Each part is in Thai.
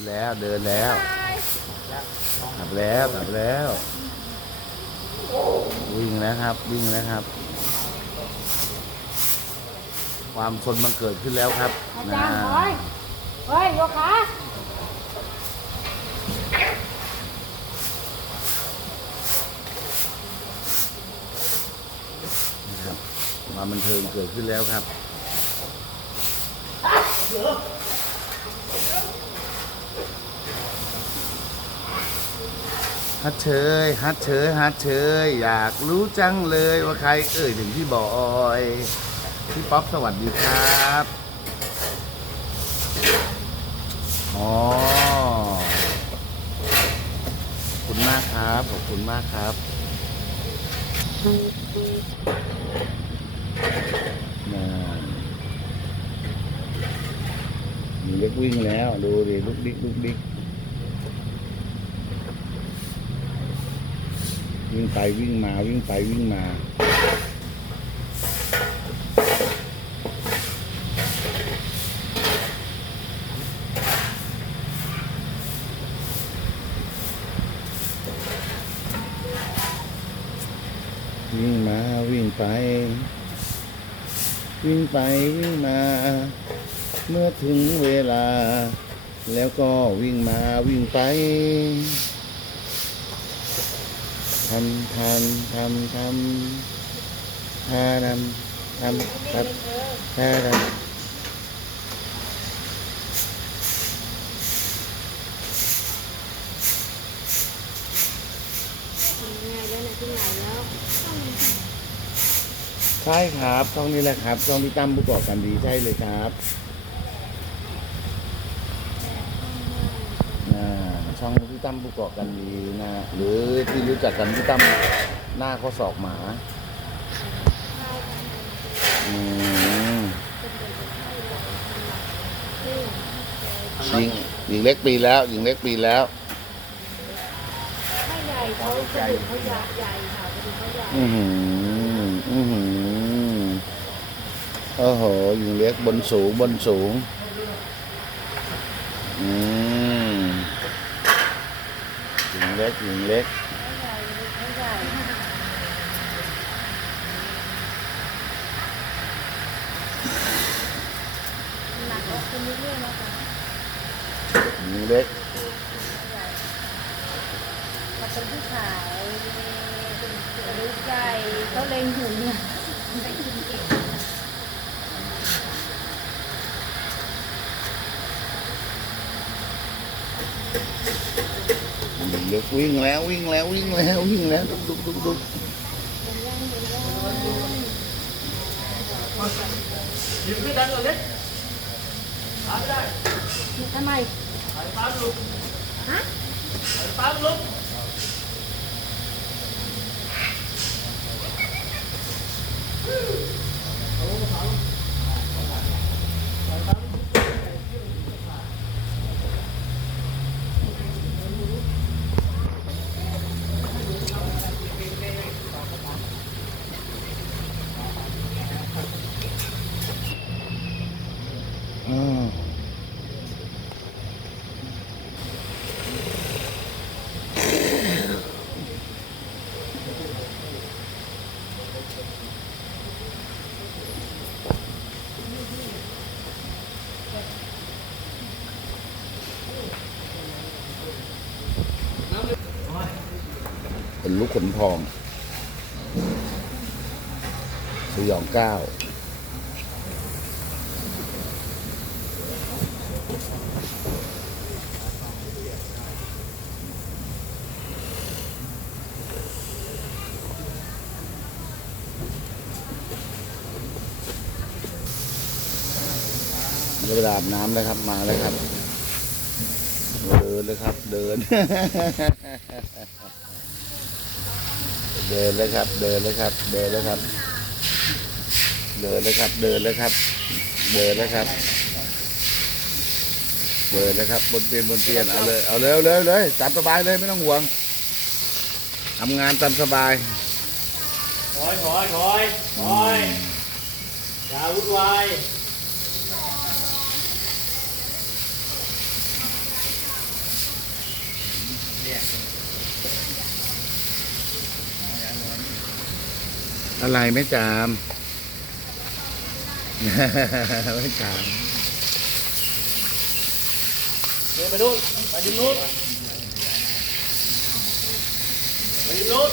นแล้วเดินแล้วกลับแล้วกลับแล้ว วิ่งแล้วครับ วิ่งแล้วครับ ความชนมันเกิดขึ้นแล้วครับอานะจารย์ถอยเฮ้ยยกขานะครับความบันเทิงเกิดขึ้นแล้วครับ ฮัดเชยฮัดเชยฮัดเชยอยากรู้จังเลยว่าใครเอ่ยถึงพี่บอยพี่ป๊อปสวัสดีครับอ๋อขอบคุณมากครับขอบคุณมากครับนั่นมีเล็กวิ่งแล้ว ดูดิลุกดิกลุกดิก วิ่งไปวิ่งมาวิ่งไปวิ่งมา วิ่งมาวิ่งไป วิ่งไปวิ่งมา เมื่อถึงเวลา แล้วก็วิ่งมาวิ่งไป ทำทำทำทำทาทำทำทัดทาทำใช่ครับช่องนี้แหละครับช่องพี่ตั้มผู้ก่อการดีใช่เลยครับอ่า ช่องพี่ตั้มผู้ก่อการดีนะหรือที่รู้จักกันพี่ตั้มหน้าข้อศอกหมาอืมหญิงหญิงเล็กปีแล้วหญิงเล็กปีแล้ว ไม่ใหญ่เขากระดูกเขาใหญ่ใหญ่ค่ะกระดูกเขาใหญ่อือหืออือหือโอ้โหหญิงเล็กบนสูงบนสูง อืม หญิงเล็กหญิงเล็กเขาใหญ่เขาใหญ่หนักกว่าคุณนิดเดียวนะคะหญิงเล็กเราเป็นผู้ชายเป็นกระดูกใหญ่เขาเล็งหุ่นเนี่ยเล็งหุ่นเก่ง หญิงเล็กวิ่งแล้ววิ่งแล้ววิ่งแล้ววิ่งแล้วดุกดุกดุกดุก เป็นยังเป็นยัง ยืนไม่ดันตัวเล็กตามไม่ได้ ทำไม ไปตามลุก ฮะ ไปตามลุก อ้าวข นลุกขนพองสยองเก้าเวลาอาบน้ำนะครับมาแล้วครับ เดินเลยครับ เดิน เดินเลยครับ เดินเลยครับ เดินเลยครับ เดินเลยครับ เดินเลยครับ เดินเลยครับเดินเลยครับบนเตียนบนเตียนเอาเลยเอาเลยเอาเลยเอาเลยตามสบายเลยไม่ต้องห่วงทำงานตามสบายถอยถอยถอยถอยอย่าวุ่นวาย อะไรไม่จามไม่จามเดินไปนู่นไปยิงนู่นไปยิงนู่น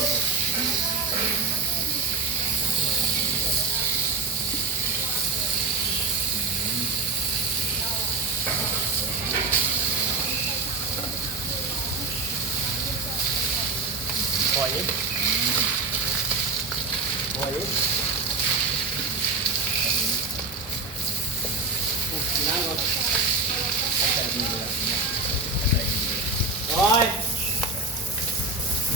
ปล่อย ปล่อย